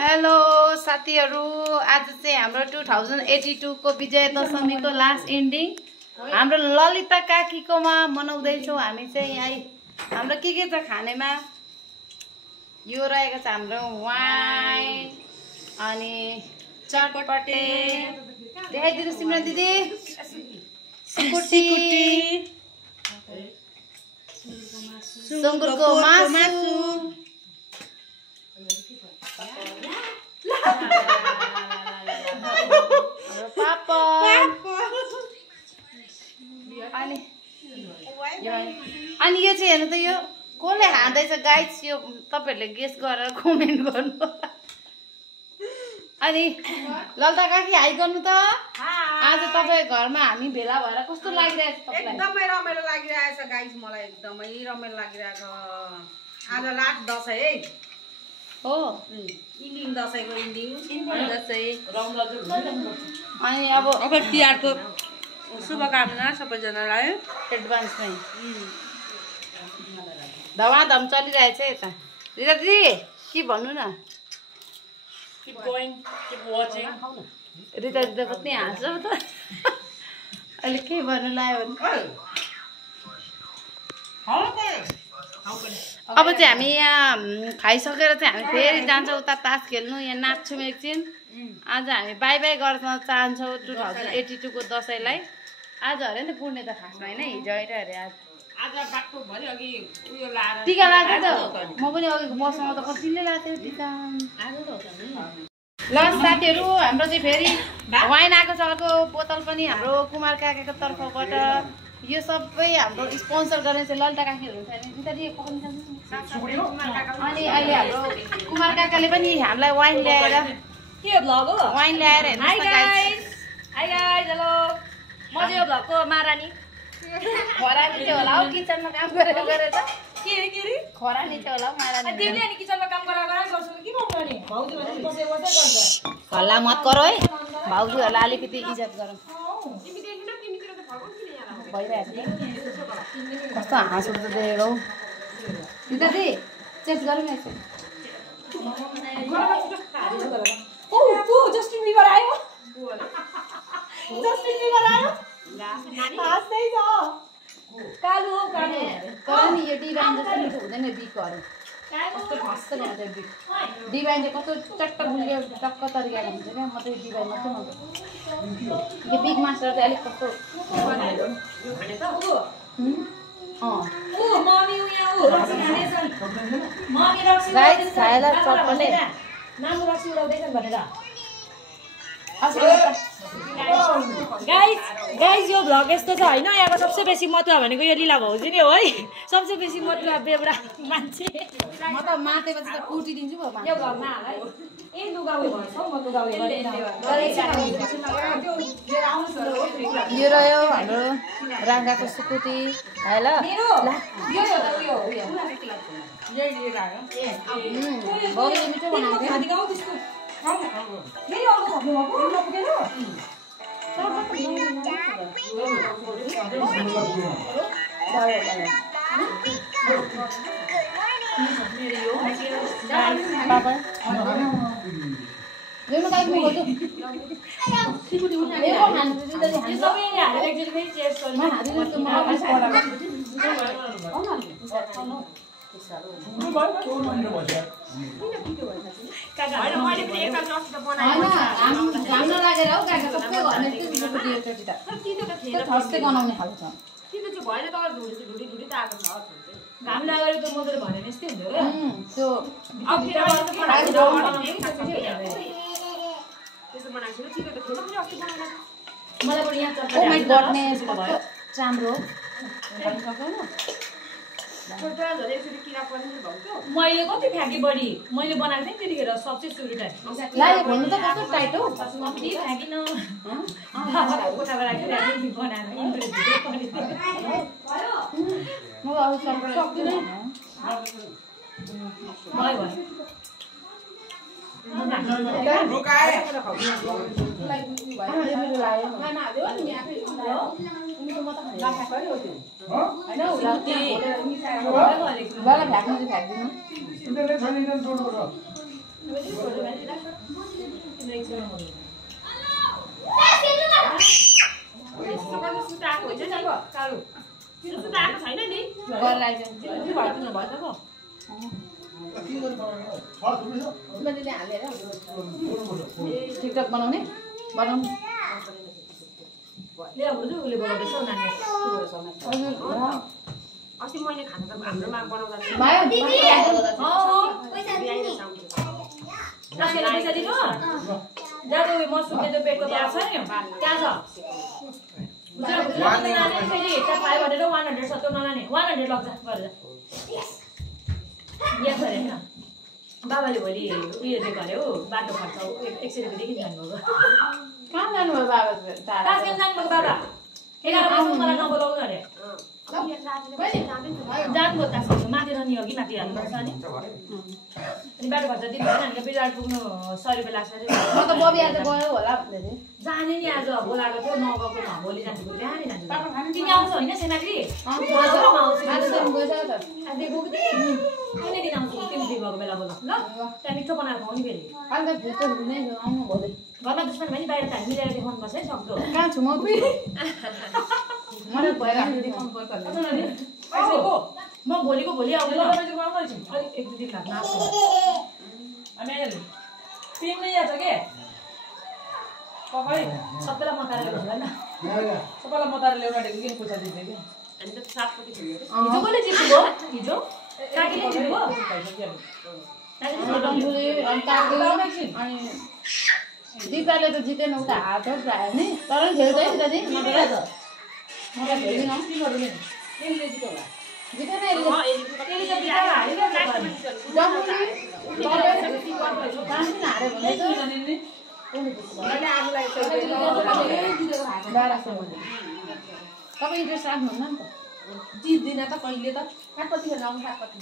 Hello साथीहरु, आज चाहिँ हाम्रो 2082 को विजय दशमीको लास्ट एन्डिङ हाम्रो ललिता काकीकोमा मनाउँदैछौँ। हामी चाहिँ यहाँ हाम्रो के छ खानेमा यो रहेको छ हाम्रो वाइन अनि चटपटे देखाइदिनु सिमरन दिदी सिकुटी सुँगुरको मासु अनि यो चाहिँ हेर्नु त यो कसले हान्दैछ गाइस, यो तपाईहरुले गेस गरेर कमेन्ट गर्नु। अनि ललिता काकी हाई गर्नु त। आज तपाईँ घरमा हामी भेला भएर कस्तो लागिरहेछ तपाईलाई? एकदमै रमाइलो लागिरहेछ गाइस, मलाई एकदमै रमाइलो लागिरहेछ। आज लास्ट दशैं है हो, इन्डिङ दशैंको इन्डिङ दशैं। अनि अब तिहारको शुभकामना सबैजनालाई एडभान्समै। धमाधम चलिरहेछ यता। रिता दिदी के भन्नु न? Keep going, keep watching. Rita दिदी कति हाँस्छ त। अहिले के भन्नु लाग्यो भने अब चाहिँ हामी यहाँ खाइसकेर चाहिँ हामी फेरि जान्छौँ उता तास खेल्नु, यहाँ नाच्छौँ एकछिन। आज हामी बाई बाई गर्न चाहन्छौँ 2082 को दशैंलाई। आज अरे नि पुर्णे त खासमा होइन, हिजो होइन अरे। आज टिका लाग्यो त, म पनि अघिको बसमा त कतिले लाग्थ्यो टिका। ल साथीहरू, हाम्रो चाहिँ फेरि वाइन आएको छ, अर्को बोतल पनि हाम्रो कुमार काकाको तर्फबाट। यो सबै हाम्रो स्पोन्सर गर्ने चाहिँ ललिता काकीहरू हुन्छ। अनि अहिले हाम्रो कुमार काकाले पनि हामीलाई वाइन ल्याएर हेर्नु। म चाहिँ यो भ्लगको महारानी खरानी चाहिँ होला हौ, किचनमा काम गरेर गरेर के खरानी चाहिँ होला हौ महारानी। तिमीले नि किचनमा काम गरेर गर्छु के गर्नु नि? भाउजू भने बसे बसे गर्छ। हल्ला मत गरौ है, भाउजूहरूलाई अलिकति इज्जत गरौँ। तिमी देखिन तिमीतिर त फर्कौ किन यहाँ भइरहेको छ कस्तो हाँस उठ्दो देखेको हौ। दिदी चेक गरौँ एकछिन। ओ जस्टिन बिबर आयो। जस्टिन बिबर आयो। हाँस्दै छ। कालु हो कालु। तर नि यो डिभाइन जस्तो मिठो हुँदैन बिकहरू। कस्तो खस्छ नि त्यो बिक। डिभाइन चाहिँ कस्तो चट्ट गुलियो टक्क तरिकाको हुन्छ क्या। म चाहिँ डिभाइन मात्रै मन पर्छ। यो बिग मास्टर चाहिँ अलिक कस्तो मम्मी यहाँ हो रक्सी खानेछन्। मम्मी रक्सी गाइस खाएला चटपटे नामु रक्सी उडाउँदैछन् भनेर। गाइस यो भ्लग यस्तो छ होइन। यहाँको सबसे बेसी मतुवा भनेको यो लीला भाउजू नै हो है। सबसे बेसी मतुवा बेब्रा मान्छे। म त मातेपछि त कुटिदिन्छु पो। यो भ्लगमा हालै ए लुगाउ भन्छ म लुगाउ यो रह्यो हाम्रो राङ्गाको सुकुटी है ल। यो हो त उयो हो यो बौले मिठो बनाउँथ्यो। फेरि अर्को थप्नु भएको नपुगेन। पापा यो म गाइस म गर्छु। यो खानु दिँदै यो सबै हालेर एकचोटि फेरि चेस्ट गर्नु। म हादिनु त म अफिस पढाएको हैन मैले पनि एकताल रक्सी त बनाएँ। हैन हाम्रो लागेर हौ काका सबै घरमै त्यो चोटी त तितो त थिएन। थस्ते गनाउने खालको छ। तितो चाहिँ भएन त ढुडी त आएको छ। घाम लागेर त मजले भने यस्तै हुँदो र। त्यो अफिरा वाला त बनाएको त्यसो बनाएको छु। तितो त थिएन पनि अस्ति बनाएन। मलाई पनि यहाँ ओ माइ गडनेस कस्तो राम्रो। मैले कति फ्याँके बढी मैले बनाएको थिएँ त्यतिखेर सबसे सुरु टाइम लाग्यो भन्नु त कस्तो टाइट हो। कति फ्याँकिन कोठाबाट म अब सक्दिनँ। मलाई भयो फ्याक्नु चाहिँ फ्याक्दिनँ। टिकटक बनाउने बनाउनु अस्ति मैले खाना त हाम्रोमा बनाउँदा पैसा दिनु जाडो मसरुम त्यो पेटको दबाई छ नि त्यहाँ छ फेरि 500 100 सत्तो नलाने 100 लग्छ गरेर यहाँ छैन बाबाले भोलि उयो चाहिँ गर्यो बाटो खर्च 100 रुपियाँदेखि जानुभयो कहाँ जानुभयो बाबा तासगञ्ज जानुभयो बाबा 11 बजे मलाई नबोलाउनु अरे जानुभयो तासगञ्ज माथि रहने अघि माथि हाल्नुपर्छ नि अनि बाटो खर्च दिनु भएन हामीले बिराट पुग्नु 100 रुपियाँ लाग्छ अरे म त बबी आज गयो होला भन्दै जाने नि आज बोलाएको थियो नगएको भोलि जान्छु बिहान जान्छु तिमी आउँछौ होइन सेनाग्री आज दिन गएछ त आज गएको थिएँ कुनै दिन आउँछु तिमी फ्री भएको बेला बोला ल त्यहाँ मिठो बनाएर खुवाउने फेरि अन्त भित्र हुनै आउनु भोलि घरमा दुश्मन भने बाहिर त हामी मिलाएर देखाउनु पर्छ है सक्दो कहाँ छु म मलाई भएर देखाउनु पर्छ म भोलिको भोलि आउँदैन अलिक 1-2 दिन लाग्छ पिङ नै याद छ के पकाइ सबैलाई मताएर ल्याउनु भएन सबैलाई मताएर ल्याउन आँटेको किन पैसा दिन्छ कि अनि त 7 पति हिजो कसले जित्नुभयो हिजो काकीले जित्नुभयो डम्बुले अनि काक्यो अनि दिपाले त जितेन उता हात प्रायो नि तर खेल्दै त नि नबेला त मलाई खेल्दिन तिमीहरूले जित्यो होला जितेन तपाईँ इन्ट्रेस्ट राख्नुहुन्न नि त जित्दिन त कहिले त 7 पति खेल्न आउनु 7 पति